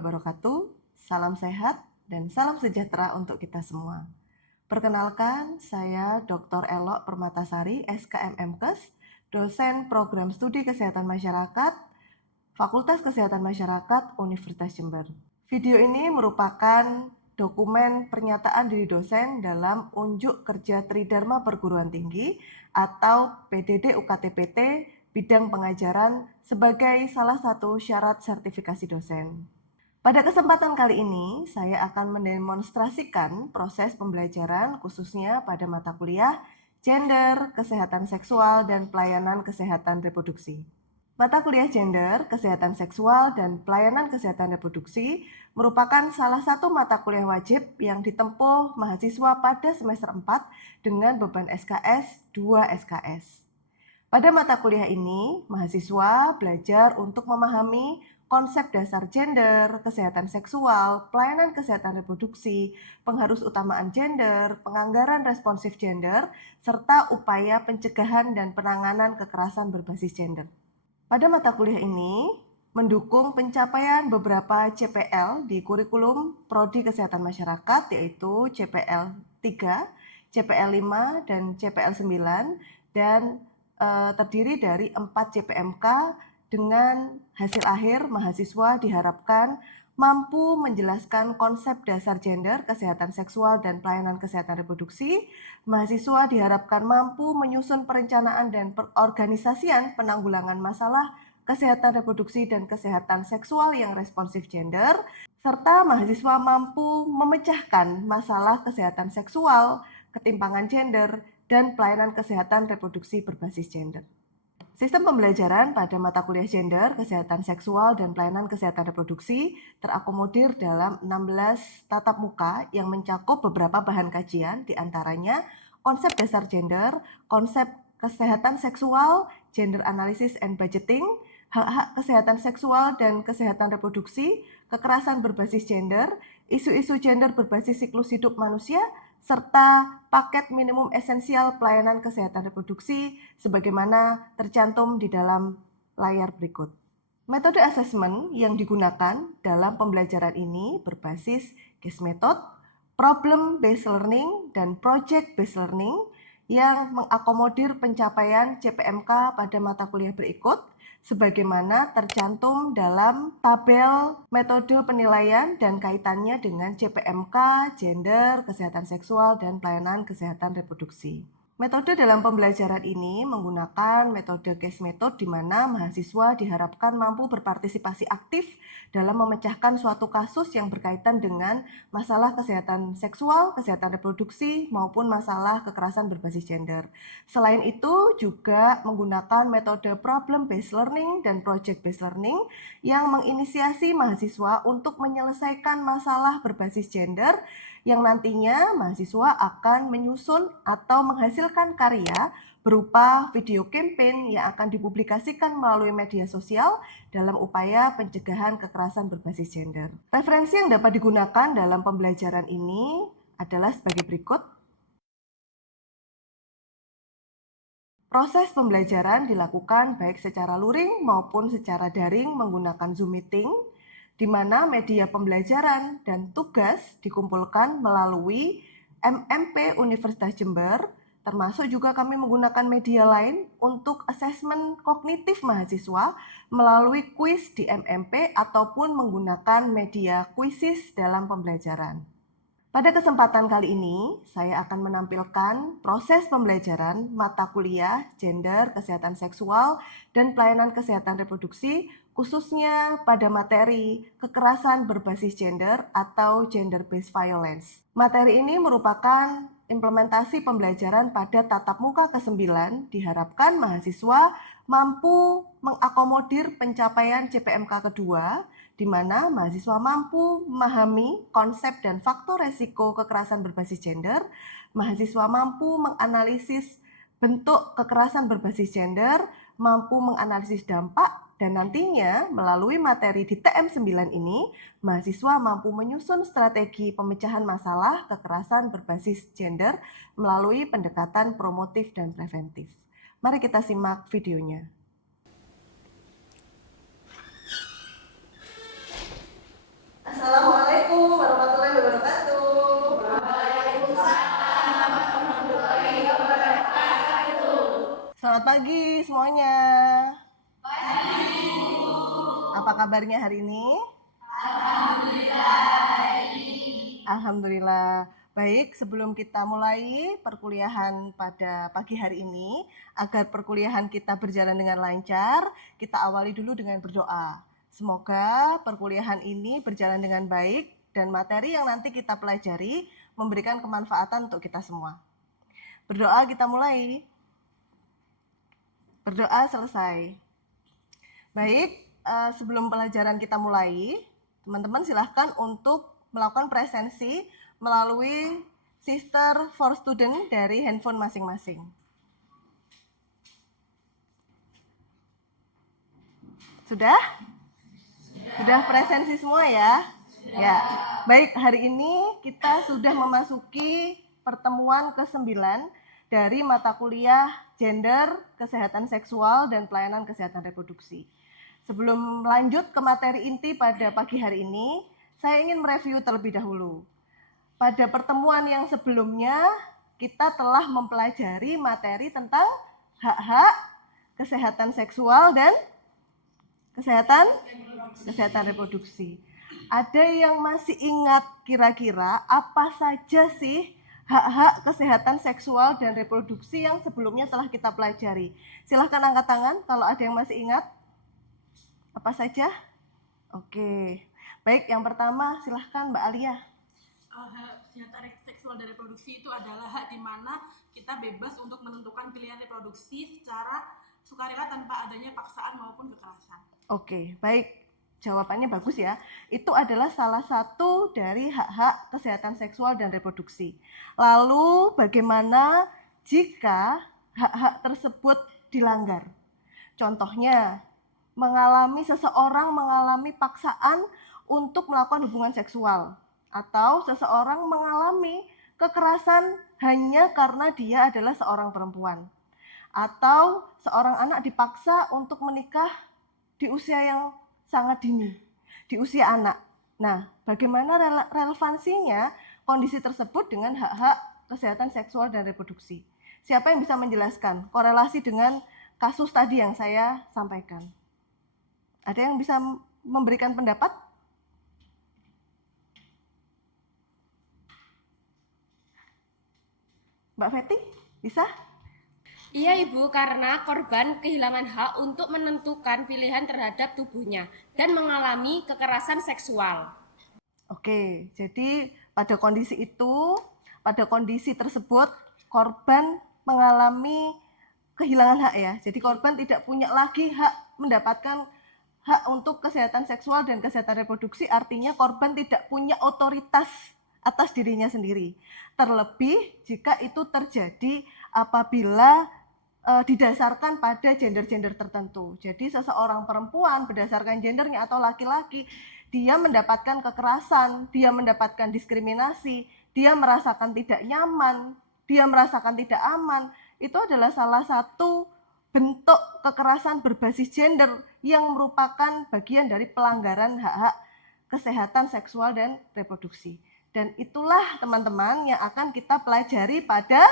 wabarakatuh. Salam sehat dan salam sejahtera untuk kita semua. Perkenalkan, saya Dr. Elok Permatasari, SKMMkes, dosen Program Studi Kesehatan Masyarakat, Fakultas Kesehatan Masyarakat, Universitas Jember. Video ini merupakan dokumen pernyataan diri dosen dalam unjuk kerja Tridharma Perguruan Tinggi atau PDD UKT-PT bidang pengajaran sebagai salah satu syarat sertifikasi dosen. Pada kesempatan kali ini, saya akan mendemonstrasikan proses pembelajaran khususnya pada mata kuliah Gender, Kesehatan Seksual, dan Pelayanan Kesehatan Reproduksi. Mata kuliah Gender, Kesehatan Seksual, dan Pelayanan Kesehatan Reproduksi merupakan salah satu mata kuliah wajib yang ditempuh mahasiswa pada semester 4 dengan beban SKS 2 SKS. Pada mata kuliah ini, mahasiswa belajar untuk memahami konsep dasar gender, kesehatan seksual, pelayanan kesehatan reproduksi, pengharus utamaan gender, penganggaran responsif gender, serta upaya pencegahan dan penanganan kekerasan berbasis gender. Pada mata kuliah ini, mendukung pencapaian beberapa CPL di kurikulum Prodi Kesehatan Masyarakat, yaitu CPL 3, CPL 5, dan CPL 9, dan terdiri dari 4 CPMK dengan hasil akhir mahasiswa diharapkan mampu menjelaskan konsep dasar gender, kesehatan seksual, dan pelayanan kesehatan reproduksi. Mahasiswa diharapkan mampu menyusun perencanaan dan perorganisasian penanggulangan masalah kesehatan reproduksi dan kesehatan seksual yang responsif gender, serta mahasiswa mampu memecahkan masalah kesehatan seksual, ketimpangan gender, dan pelayanan kesehatan reproduksi berbasis gender. Sistem pembelajaran pada mata kuliah Gender, Kesehatan Seksual, dan Pelayanan Kesehatan Reproduksi terakomodir dalam 16 tatap muka yang mencakup beberapa bahan kajian, diantaranya konsep dasar gender, konsep kesehatan seksual, gender analysis and budgeting, hak-hak kesehatan seksual dan kesehatan reproduksi, kekerasan berbasis gender, isu-isu gender berbasis siklus hidup manusia, serta paket minimum esensial pelayanan kesehatan reproduksi sebagaimana tercantum di dalam layar berikut. Metode asesmen yang digunakan dalam pembelajaran ini berbasis case method, problem based learning, dan project based learning yang mengakomodir pencapaian CPMK pada mata kuliah berikut sebagaimana tercantum dalam tabel metode penilaian dan kaitannya dengan CPMK, gender, kesehatan seksual, dan pelayanan kesehatan reproduksi. Metode dalam pembelajaran ini menggunakan metode case method di mana mahasiswa diharapkan mampu berpartisipasi aktif dalam memecahkan suatu kasus yang berkaitan dengan masalah kesehatan seksual, kesehatan reproduksi, maupun masalah kekerasan berbasis gender. Selain itu juga menggunakan metode problem based learning dan project based learning yang menginisiasi mahasiswa untuk menyelesaikan masalah berbasis gender yang nantinya mahasiswa akan menyusun atau menghasilkan karya berupa video campaign yang akan dipublikasikan melalui media sosial dalam upaya pencegahan kekerasan berbasis gender. Referensi yang dapat digunakan dalam pembelajaran ini adalah sebagai berikut. Proses pembelajaran dilakukan baik secara luring maupun secara daring menggunakan Zoom meeting, di mana media pembelajaran dan tugas dikumpulkan melalui MMP Universitas Jember, termasuk juga kami menggunakan media lain untuk asesmen kognitif mahasiswa melalui kuis di MMP ataupun menggunakan media kuisis dalam pembelajaran. Pada kesempatan kali ini, saya akan menampilkan proses pembelajaran mata kuliah Gender, Kesehatan Seksual, dan Pelayanan Kesehatan Reproduksi, khususnya pada materi kekerasan berbasis gender atau gender-based violence. Materi ini merupakan implementasi pembelajaran pada tatap muka ke-9, diharapkan mahasiswa mampu mengakomodir pencapaian CPMK kedua, di mana mahasiswa mampu memahami konsep dan faktor resiko kekerasan berbasis gender, mahasiswa mampu menganalisis bentuk kekerasan berbasis gender, mampu menganalisis dampak, dan nantinya melalui materi di TM9 ini, mahasiswa mampu menyusun strategi pemecahan masalah kekerasan berbasis gender melalui pendekatan promotif dan preventif. Mari kita simak videonya. pagi semuanya. Apa kabarnya hari ini? Alhamdulillah. Baik, sebelum kita mulai perkuliahan pada pagi hari ini, agar perkuliahan kita berjalan dengan lancar, kita awali dulu dengan berdoa. Semoga perkuliahan ini berjalan dengan baik dan materi yang nanti kita pelajari memberikan kemanfaatan untuk kita semua. Berdoa kita mulai. Berdoa selesai. Baik, sebelum pelajaran kita mulai, teman-teman silahkan untuk melakukan presensi melalui Sister for Student dari handphone masing-masing. Sudah? Sudah presensi semua ya? Ya. Baik, hari ini kita sudah memasuki pertemuan ke-9 dari mata kuliah Gender, Kesehatan Seksual, dan Pelayanan Kesehatan Reproduksi. Sebelum lanjut ke materi inti pada pagi hari ini, saya ingin mereview terlebih dahulu. Pada pertemuan yang sebelumnya, kita telah mempelajari materi tentang hak-hak, kesehatan seksual, dan kesehatan reproduksi. Ada yang masih ingat kira-kira apa saja sih hak-hak kesehatan seksual dan reproduksi yang sebelumnya telah kita pelajari? Silahkan angkat tangan kalau ada yang masih ingat. Apa saja? Oke. Baik, yang pertama silahkan Mbak Alia. Hak kesehatan seksual dan reproduksi itu adalah hak di mana kita bebas untuk menentukan pilihan reproduksi secara sukarela tanpa adanya paksaan maupun kekerasan. Oke, baik. Jawabannya bagus ya. Itu adalah salah satu dari hak-hak kesehatan seksual dan reproduksi. Lalu bagaimana jika hak-hak tersebut dilanggar? Contohnya, seseorang mengalami paksaan untuk melakukan hubungan seksual, atau seseorang mengalami kekerasan hanya karena dia adalah seorang perempuan, atau seorang anak dipaksa untuk menikah di usia yang sangat dini, di usia anak. Nah, bagaimana relevansinya kondisi tersebut dengan hak-hak kesehatan seksual dan reproduksi? Siapa yang bisa menjelaskan korelasi dengan kasus tadi yang saya sampaikan? Ada yang bisa memberikan pendapat? Mbak Feti, bisa? Iya Ibu, karena korban kehilangan hak untuk menentukan pilihan terhadap tubuhnya dan mengalami kekerasan seksual. Oke, jadi pada kondisi tersebut, korban mengalami kehilangan hak ya. Jadi korban tidak punya lagi hak mendapatkan hak untuk kesehatan seksual dan kesehatan reproduksi, artinya korban tidak punya otoritas atas dirinya sendiri. Terlebih jika itu terjadi apabila didasarkan pada gender-gender tertentu. Jadi seseorang perempuan berdasarkan gendernya atau laki-laki, dia mendapatkan kekerasan, dia mendapatkan diskriminasi, dia merasakan tidak nyaman, dia merasakan tidak aman. Itu adalah salah satu bentuk kekerasan berbasis gender yang merupakan bagian dari pelanggaran hak-hak kesehatan seksual dan reproduksi. Dan itulah teman-teman yang akan kita pelajari pada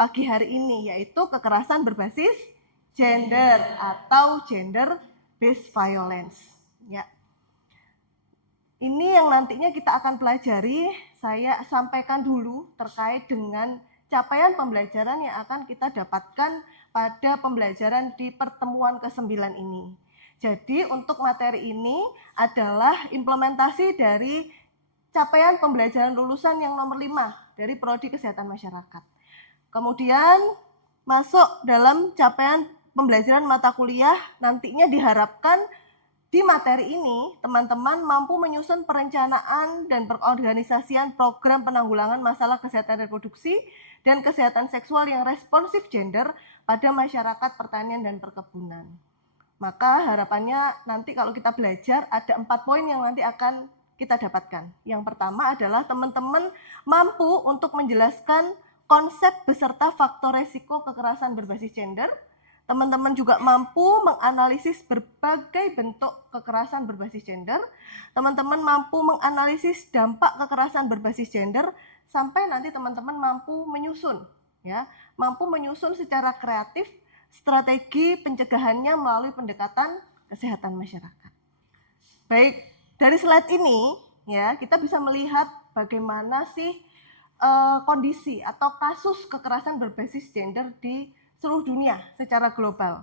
pagi hari ini, yaitu kekerasan berbasis gender atau gender based violence. Ya. Ini yang nantinya kita akan pelajari. Saya sampaikan dulu terkait dengan capaian pembelajaran yang akan kita dapatkan pada pembelajaran di pertemuan ke-9 ini. Jadi untuk materi ini adalah implementasi dari capaian pembelajaran lulusan yang nomor 5 dari Prodi Kesehatan Masyarakat. Kemudian masuk dalam capaian pembelajaran mata kuliah, nantinya diharapkan di materi ini teman-teman mampu menyusun perencanaan dan pengorganisasian program penanggulangan masalah kesehatan reproduksi dan kesehatan seksual yang responsif gender pada masyarakat pertanian dan perkebunan. Maka harapannya nanti kalau kita belajar ada 4 poin yang nanti akan kita dapatkan. Yang pertama adalah teman-teman mampu untuk menjelaskan konsep beserta faktor resiko kekerasan berbasis gender. Teman-teman juga mampu menganalisis berbagai bentuk kekerasan berbasis gender. Teman-teman mampu menganalisis dampak kekerasan berbasis gender sampai nanti teman-teman mampu menyusun secara kreatif strategi pencegahannya melalui pendekatan kesehatan masyarakat. Baik, dari slide ini ya kita bisa melihat bagaimana sih kondisi atau kasus kekerasan berbasis gender di seluruh dunia secara global.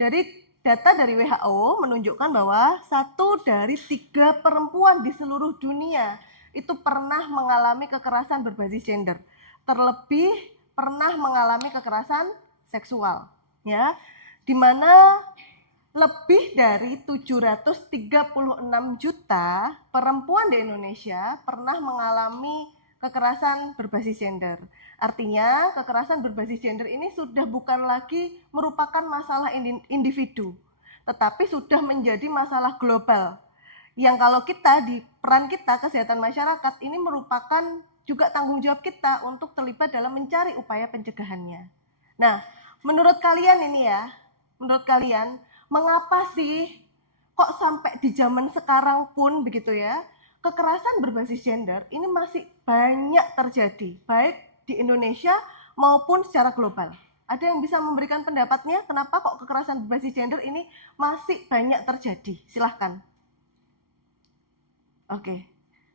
Dari data dari WHO menunjukkan bahwa 1 dari 3 perempuan di seluruh dunia itu pernah mengalami kekerasan berbasis gender. Terlebih pernah mengalami kekerasan seksual, ya, di mana lebih dari 736 juta perempuan di Indonesia pernah mengalami kekerasan berbasis gender. Artinya, kekerasan berbasis gender ini sudah bukan lagi merupakan masalah individu, tetapi sudah menjadi masalah global. Yang kalau kita di peran kita kesehatan masyarakat ini merupakan juga tanggung jawab kita untuk terlibat dalam mencari upaya pencegahannya. Nah, menurut kalian ini ya, menurut kalian mengapa sih kok sampai di zaman sekarang pun begitu ya, kekerasan berbasis gender ini masih banyak terjadi, baik di Indonesia maupun secara global. Ada yang bisa memberikan pendapatnya kenapa kok kekerasan berbasis gender ini masih banyak terjadi? Silahkan. Oke,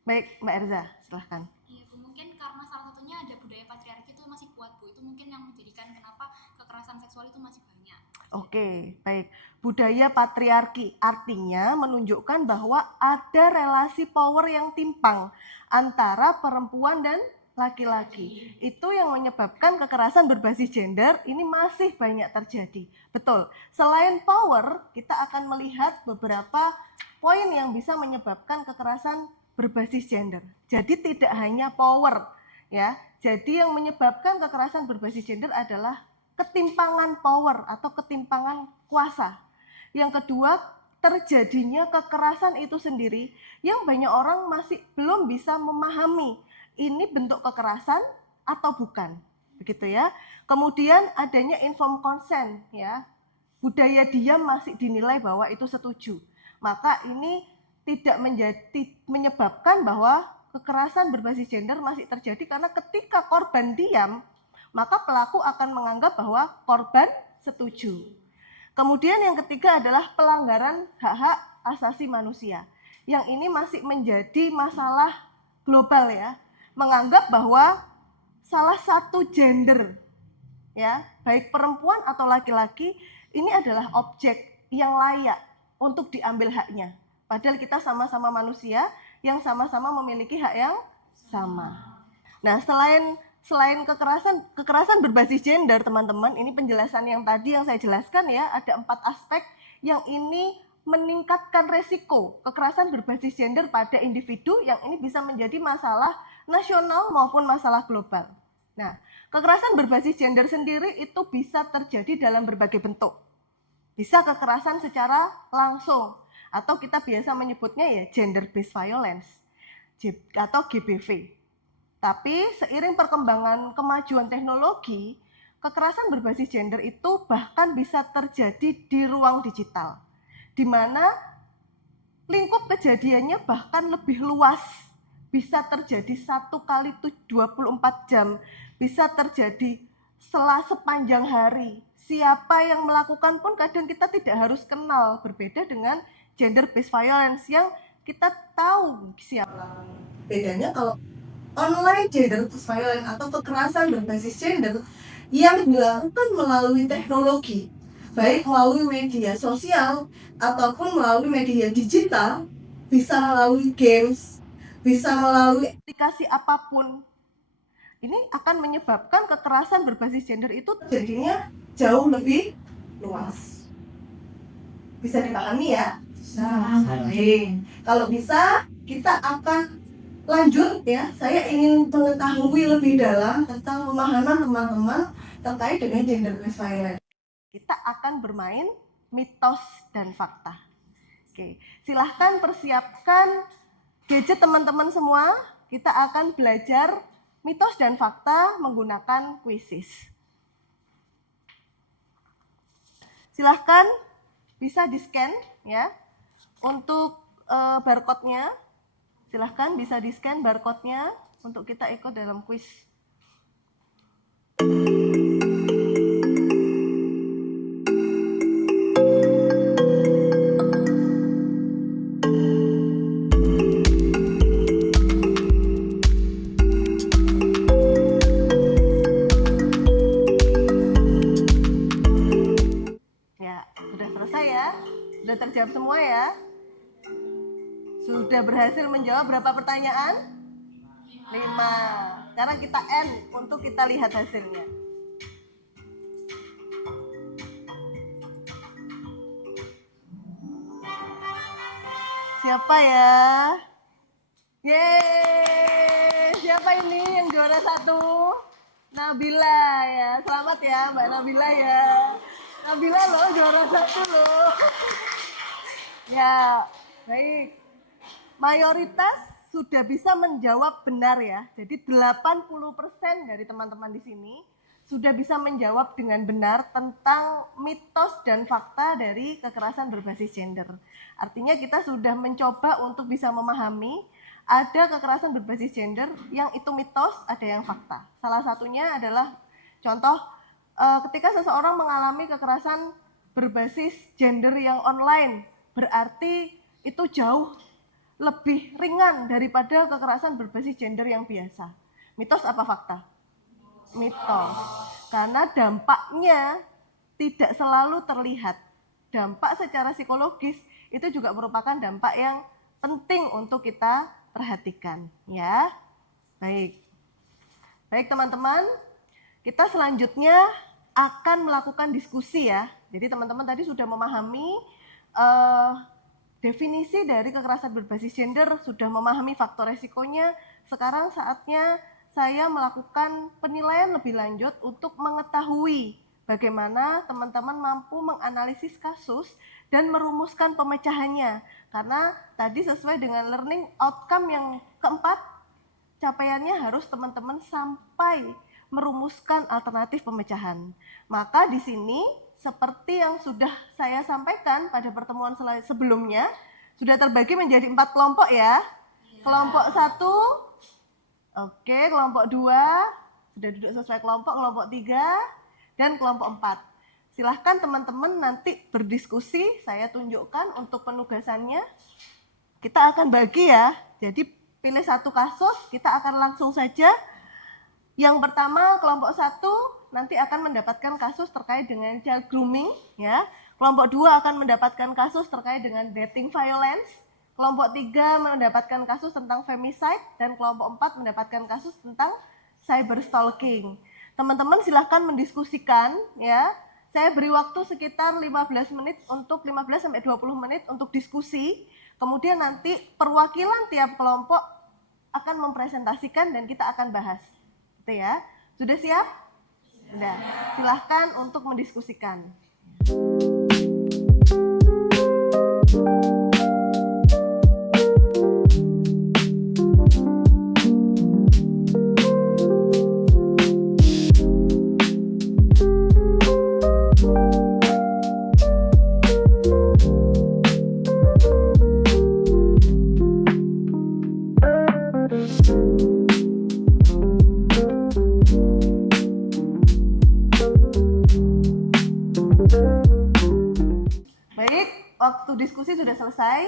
baik Mbak Erza, silahkan. Iya Bu, mungkin karena salah satunya ada budaya patriarki itu masih kuat Bu, itu mungkin yang menjadikan kenapa kekerasan seksual itu masih banyak. Oke, baik. Budaya patriarki artinya menunjukkan bahwa ada relasi power yang timpang antara perempuan dan laki-laki. Itu yang menyebabkan kekerasan berbasis gender ini masih banyak terjadi. Betul. Selain power, kita akan melihat beberapa poin yang bisa menyebabkan kekerasan berbasis gender. Jadi tidak hanya power, ya. Jadi yang menyebabkan kekerasan berbasis gender adalah ketimpangan power atau ketimpangan kuasa. Yang kedua, terjadinya kekerasan itu sendiri yang banyak orang masih belum bisa memahami ini bentuk kekerasan atau bukan. Begitu ya. Kemudian adanya informed consent ya. Budaya diam masih dinilai bahwa itu setuju. Maka ini tidak menyebabkan bahwa kekerasan berbasis gender masih terjadi karena ketika korban diam, maka pelaku akan menganggap bahwa korban setuju. Kemudian yang ketiga adalah pelanggaran hak-hak asasi manusia. Yang ini masih menjadi masalah global ya. Menganggap bahwa salah satu gender ya, baik perempuan atau laki-laki ini adalah objek yang layak untuk diambil haknya. Padahal kita sama-sama manusia yang sama-sama memiliki hak yang sama. Nah, selain kekerasan berbasis gender, teman-teman, ini penjelasan yang tadi yang saya jelaskan ya, ada 4 aspek yang ini meningkatkan resiko kekerasan berbasis gender pada individu yang ini bisa menjadi masalah nasional maupun masalah global. Nah, kekerasan berbasis gender sendiri itu bisa terjadi dalam berbagai bentuk. Bisa kekerasan secara langsung atau kita biasa menyebutnya ya gender based violence atau GBV. Tapi seiring perkembangan kemajuan teknologi, kekerasan berbasis gender itu bahkan bisa terjadi di ruang digital, di mana lingkup kejadiannya bahkan lebih luas, bisa terjadi 1 kali 24 jam, bisa terjadi sepanjang hari. Siapa yang melakukan pun kadang kita tidak harus kenal, berbeda dengan gender based violence yang kita tahu siapa. Bedanya kalau online gender based violence atau kekerasan berbasis gender yang dilakukan melalui teknologi, baik melalui media sosial ataupun melalui media digital, bisa melalui games, bisa melalui aplikasi apapun. Ini akan menyebabkan kekerasan berbasis gender itu terjadinya jauh lebih luas. Bisa dipahami ya? Kalau bisa, kita akan lanjut ya. Saya ingin mengetahui lebih dalam tentang pemahaman teman-teman terkait dengan gender based violence. Kita akan bermain mitos dan fakta. Oke, silahkan persiapkan gadget teman-teman semua. Kita akan belajar mitos dan fakta menggunakan quizzes. Silahkan bisa di-scan ya untuk barcode-nya. Silahkan bisa di-scan barcode-nya untuk kita ikut dalam quiz. sudah berhasil menjawab berapa pertanyaan? 5. Sekarang kita N untuk kita lihat hasilnya. Siapa ya? Yeay, siapa ini yang juara 1? Nabila ya, selamat ya Mbak Nabila ya. Nabila loh juara 1 loh. Ya, baik. Mayoritas sudah bisa menjawab benar ya. Jadi 80% dari teman-teman di sini sudah bisa menjawab dengan benar tentang mitos dan fakta dari kekerasan berbasis gender. Artinya kita sudah mencoba untuk bisa memahami ada kekerasan berbasis gender yang itu mitos, ada yang fakta. Salah satunya adalah contoh ketika seseorang mengalami kekerasan berbasis gender yang online, berarti itu jauh lebih ringan daripada kekerasan berbasis gender yang biasa. Mitos apa fakta? Mitos. Karena dampaknya tidak selalu terlihat. Dampak secara psikologis itu juga merupakan dampak yang penting untuk kita perhatikan, ya. Baik. Baik teman-teman, kita selanjutnya akan melakukan diskusi ya. Jadi teman-teman tadi sudah memahami definisi dari kekerasan berbasis gender, sudah memahami faktor resikonya. Sekarang saatnya saya melakukan penilaian lebih lanjut untuk mengetahui bagaimana teman-teman mampu menganalisis kasus dan merumuskan pemecahannya. Karena tadi sesuai dengan learning outcome yang keempat, capaiannya harus teman-teman sampai merumuskan alternatif pemecahan. Maka di sini seperti yang sudah saya sampaikan pada pertemuan sebelumnya, sudah terbagi menjadi 4 kelompok ya. Kelompok 1, oke, kelompok 2, sudah duduk sesuai kelompok 3, dan kelompok 4. Silahkan teman-teman nanti berdiskusi, saya tunjukkan untuk penugasannya. Kita akan bagi ya, jadi pilih satu kasus, kita akan langsung saja. Yang pertama, kelompok 1 nanti akan mendapatkan kasus terkait dengan child grooming, ya. Kelompok 2 akan mendapatkan kasus terkait dengan dating violence. Kelompok 3 mendapatkan kasus tentang femicide, dan kelompok 4 mendapatkan kasus tentang cyber stalking. Teman-teman silahkan mendiskusikan ya. Saya beri waktu sekitar 15 menit untuk 15-20 menit untuk diskusi. Kemudian nanti perwakilan tiap kelompok akan mempresentasikan dan kita akan bahas. Gitu ya. Sudah siap? Sudah. Silahkan untuk mendiskusikan. Diskusi sudah selesai.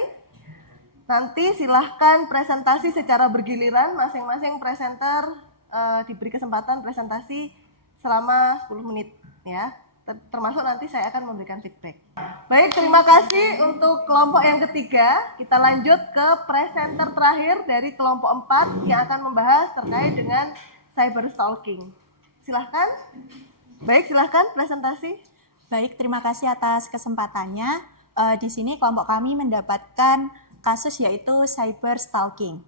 Nanti silahkan presentasi secara bergiliran, masing-masing presenter diberi kesempatan presentasi selama 10 menit ya. Termasuk nanti saya akan memberikan feedback. Baik, terima kasih untuk kelompok yang ketiga. Kita lanjut ke presenter terakhir dari kelompok 4 yang akan membahas terkait dengan cyber stalking. Silahkan. Baik, silahkan presentasi. Baik, terima kasih atas kesempatannya. Di sini kelompok kami mendapatkan kasus yaitu cyber stalking.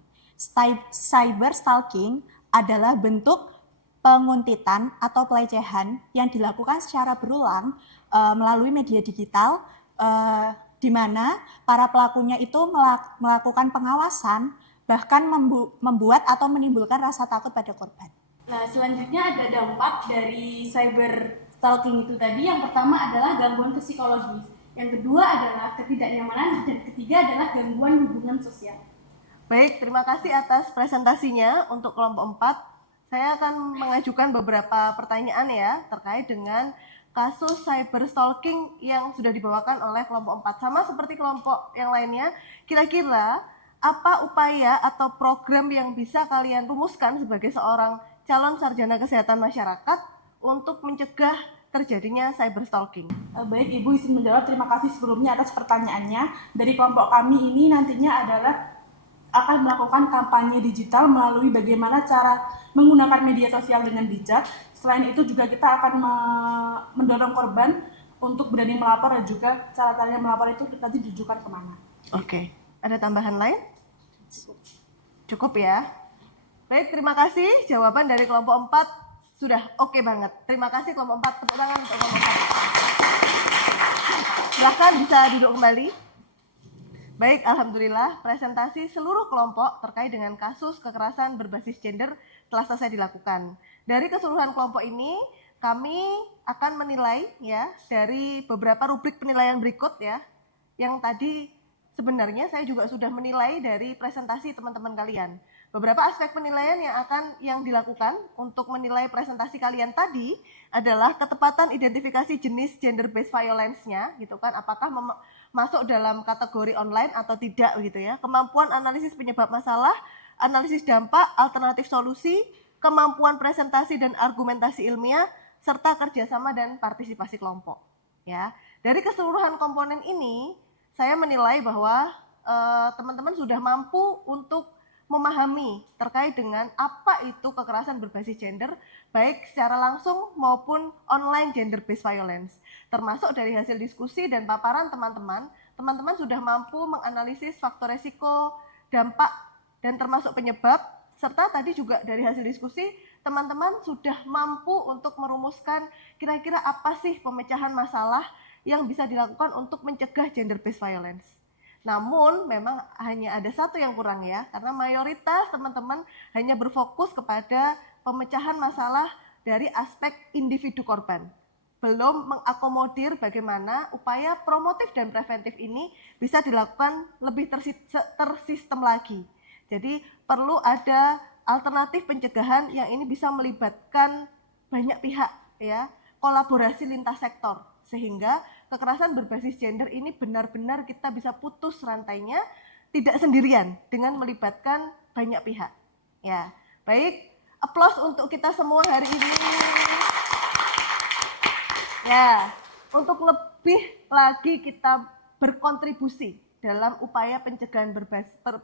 Cyber stalking adalah bentuk penguntitan atau pelecehan yang dilakukan secara berulang melalui media digital, di mana para pelakunya itu melakukan pengawasan, bahkan membuat atau menimbulkan rasa takut pada korban. Nah, selanjutnya ada dampak dari cyber stalking itu tadi. Yang pertama adalah gangguan psikologis. Yang kedua adalah ketidaknyamanan, dan ketiga adalah gangguan hubungan sosial. Baik, terima kasih atas presentasinya untuk kelompok 4. Saya akan mengajukan beberapa pertanyaan ya terkait dengan kasus cyber stalking yang sudah dibawakan oleh kelompok 4. Sama seperti kelompok yang lainnya, kira-kira apa upaya atau program yang bisa kalian rumuskan sebagai seorang calon sarjana kesehatan masyarakat untuk mencegah terjadinya cyber stalking? Baik, Ibu izin menjawab. Terima kasih sebelumnya atas pertanyaannya. Dari kelompok kami ini nantinya adalah akan melakukan kampanye digital melalui bagaimana cara menggunakan media sosial dengan bijak. Selain itu juga kita akan mendorong korban untuk berani melapor dan juga cara-caranya melapor itu nanti ditujukan kemana. Oke, ada tambahan lain? Cukup ya. Baik, terima kasih. Jawaban dari kelompok 4 sudah oke banget. Terima kasih kelompok 4. Tepuk tangan untuk kelompok 4. Silahkan bisa duduk kembali. Baik, alhamdulillah presentasi seluruh kelompok terkait dengan kasus kekerasan berbasis gender telah selesai dilakukan. Dari keseluruhan kelompok ini, kami akan menilai ya dari beberapa rubrik penilaian berikut ya. Yang tadi sebenarnya saya juga sudah menilai dari presentasi teman-teman kalian. Beberapa aspek penilaian yang dilakukan untuk menilai presentasi kalian tadi adalah ketepatan identifikasi jenis gender based violence-nya gitu kan, apakah masuk dalam kategori online atau tidak gitu ya. Kemampuan analisis penyebab masalah, analisis dampak, alternatif solusi, kemampuan presentasi dan argumentasi ilmiah, serta kerjasama dan partisipasi kelompok. Ya, dari keseluruhan komponen ini, saya menilai bahwa teman-teman sudah mampu untuk memahami terkait dengan apa itu kekerasan berbasis gender, baik secara langsung maupun online gender based violence. Termasuk dari hasil diskusi dan paparan teman-teman sudah mampu menganalisis faktor resiko, dampak, dan termasuk penyebab, serta tadi juga dari hasil diskusi, teman-teman sudah mampu untuk merumuskan kira-kira apa sih pemecahan masalah yang bisa dilakukan untuk mencegah gender based violence. Namun memang hanya ada satu yang kurang ya, karena mayoritas teman-teman hanya berfokus kepada pemecahan masalah dari aspek individu korban. Belum mengakomodir bagaimana upaya promotif dan preventif ini bisa dilakukan lebih tersistem lagi. Jadi perlu ada alternatif pencegahan yang ini bisa melibatkan banyak pihak ya, kolaborasi lintas sektor, sehingga kekerasan berbasis gender ini benar-benar kita bisa putus rantainya, tidak sendirian dengan melibatkan banyak pihak. Ya, baik, aplaus untuk kita semua hari ini. Ya, untuk lebih lagi kita berkontribusi dalam upaya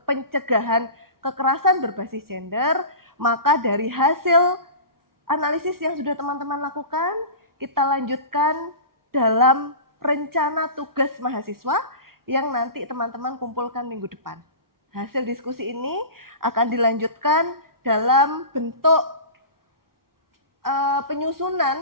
pencegahan kekerasan berbasis gender, maka dari hasil analisis yang sudah teman-teman lakukan, kita lanjutkan dalam rencana tugas mahasiswa yang nanti teman-teman kumpulkan minggu depan. Hasil diskusi ini akan dilanjutkan dalam bentuk penyusunan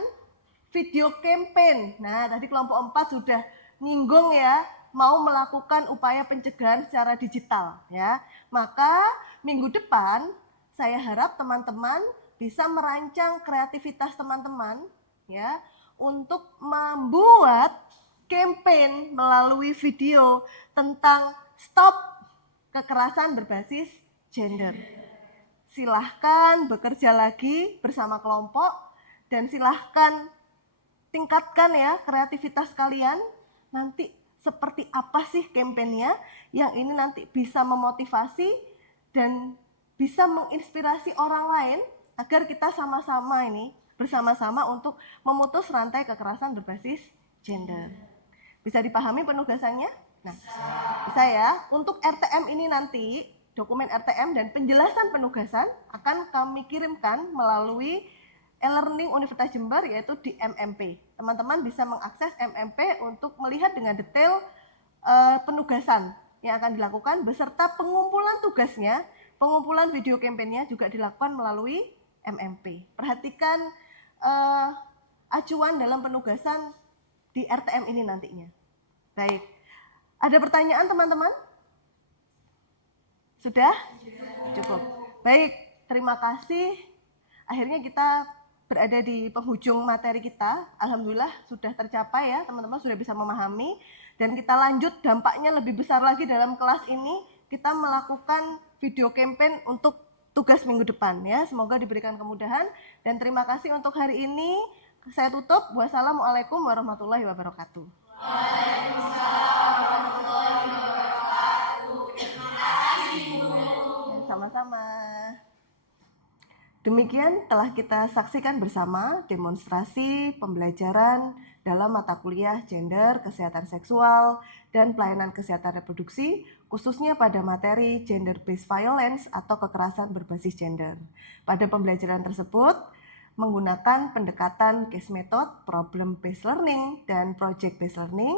video campaign. Nah, tadi kelompok 4 sudah nyinggung ya, mau melakukan upaya pencegahan secara digital ya. Maka minggu depan saya harap teman-teman bisa merancang kreativitas teman-teman ya untuk membuat campaign melalui video tentang stop kekerasan berbasis gender. Silahkan bekerja lagi bersama kelompok dan silahkan tingkatkan ya kreativitas kalian. Nanti seperti apa sih kampanyenya yang ini nanti bisa memotivasi dan bisa menginspirasi orang lain agar kita sama-sama ini bersama-sama untuk memutus rantai kekerasan berbasis gender. Bisa dipahami penugasannya? Nah, bisa ya. Untuk RTM ini nanti, dokumen RTM dan penjelasan penugasan akan kami kirimkan melalui e-learning Universitas Jember, yaitu di MMP. Teman-teman bisa mengakses MMP untuk melihat dengan detail penugasan yang akan dilakukan beserta pengumpulan tugasnya, pengumpulan video kampanyenya juga dilakukan melalui MMP. Perhatikan acuan dalam penugasan di RTM ini nantinya. Baik, ada pertanyaan teman-teman? Sudah? Cukup. Baik, terima kasih. Akhirnya kita berada di penghujung materi kita. Alhamdulillah sudah tercapai ya, teman-teman sudah bisa memahami. Dan kita lanjut dampaknya lebih besar lagi dalam kelas ini. Kita melakukan video campaign untuk tugas minggu depan ya. Semoga diberikan kemudahan. Dan terima kasih untuk hari ini. Saya tutup. Wassalamualaikum warahmatullahi wabarakatuh. Waalaikumsalam warahmatullahi wabarakatuh. Terima kasih, Bu. Sama-sama. Demikian telah kita saksikan bersama demonstrasi pembelajaran dalam mata kuliah gender, kesehatan seksual, dan pelayanan kesehatan reproduksi, khususnya pada materi gender-based violence atau kekerasan berbasis gender. Pada pembelajaran tersebut, menggunakan pendekatan case method, problem-based learning, dan project-based learning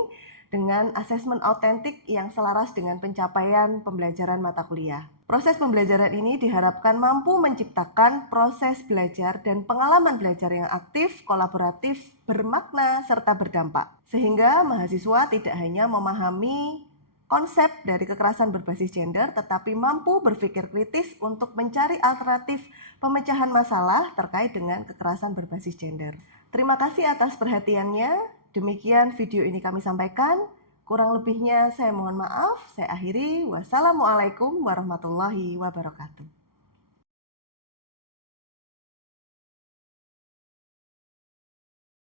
dengan asesmen autentik yang selaras dengan pencapaian pembelajaran mata kuliah. Proses pembelajaran ini diharapkan mampu menciptakan proses belajar dan pengalaman belajar yang aktif, kolaboratif, bermakna, serta berdampak. Sehingga mahasiswa tidak hanya memahami konsep dari kekerasan berbasis gender, tetapi mampu berpikir kritis untuk mencari alternatif pemecahan masalah terkait dengan kekerasan berbasis gender. Terima kasih atas perhatiannya. Demikian video ini kami sampaikan. Kurang lebihnya saya mohon maaf. Saya akhiri. Wassalamualaikum warahmatullahi wabarakatuh.